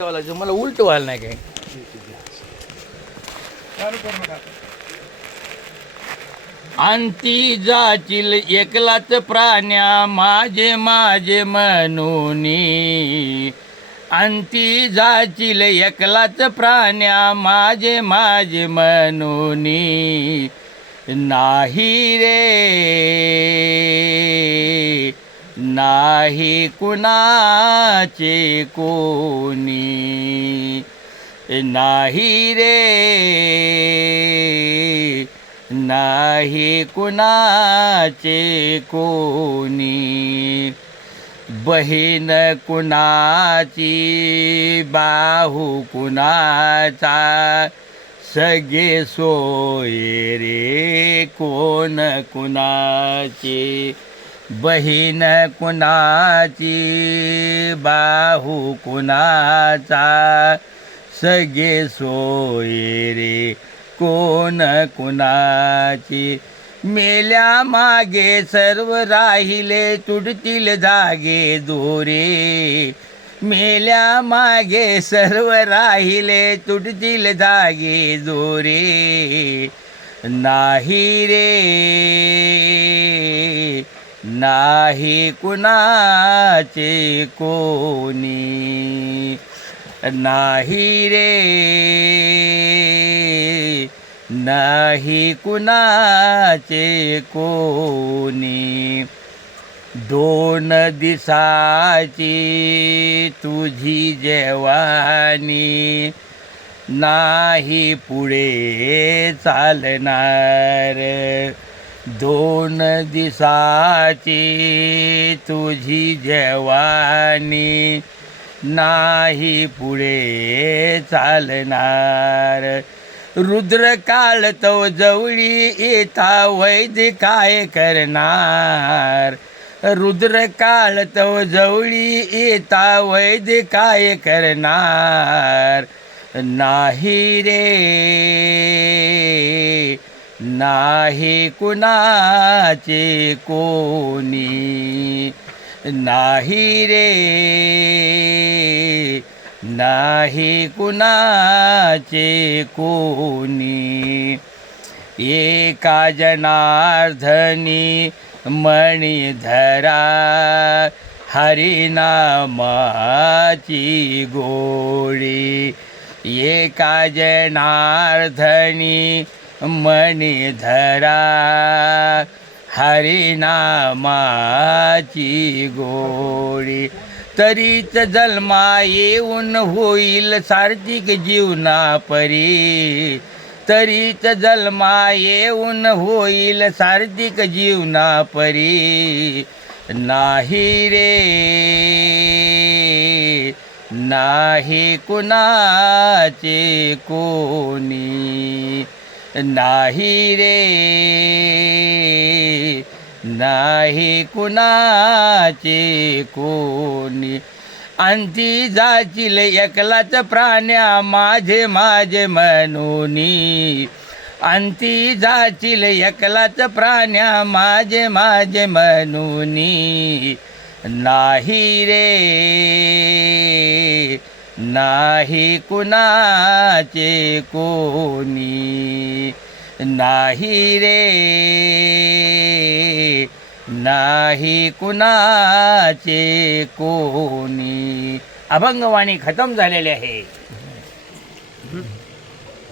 मला उलट व्हायला नाही काय. अंती जातील एकलाच प्राण्या माझे माझे मनोनी. अंती जातील एकलाच प्राण्या माझे माझे मनोनी. नाही रे नाही कुणाचे कोणी. नाही रे नाही कुणाचे कोणी. बहीण कुणाची बाहू कुणाचा सगळे सोय रे कोण कुणाचे. बहीण कुणाची बाहू कुणाचा सगळे सोय रे कोण कुणाची. मेल्या मागे सर्व राहिले तुटतील धागे दोरे. मेल्या मागे सर्व राहिले तुटतील धागे दोरे. नाही रे नाही कुणाचे कोणी. नाही रे नाही कुणाचे कोणी. दोन दिसाची तुझी जवानी नाही पुढे चालणार. दोन दिसाची तुझी जवानी नाही पुढे चालणार. रुद्र काळ तो जवळी येता वैद्य काय करणार. रुद्र काळ तो जवळी येता वैद्य काय करणार. नाही रे नाही कुणाचे कोणी. नाही रे नाही कुणाचे कोणी. एका जनार्दनी मणिधरा हरिनामाची गोळी. एका जनार्दनी मणिधरा हरिनामाची गोळी. तरीच जन्मा येऊन होईल सार्थिक जीवना परी. तरीच जन्मा येऊन होईल सार्थिक जीवना परी. नाही रे नाही कुणाचे कोणी. नाही रे नाही कुणाचे कोणी. अंती जातील एकलाच प्राण्या माझे माझे मनोनी. अंती जातील एकलाच प्राण्या माझे माझे मनोनी. नाही रे नाही कुणाचे कोणी. नाही रे नाही कुणाचे कोणी. अभंगवाणी खतम झालेले आहे.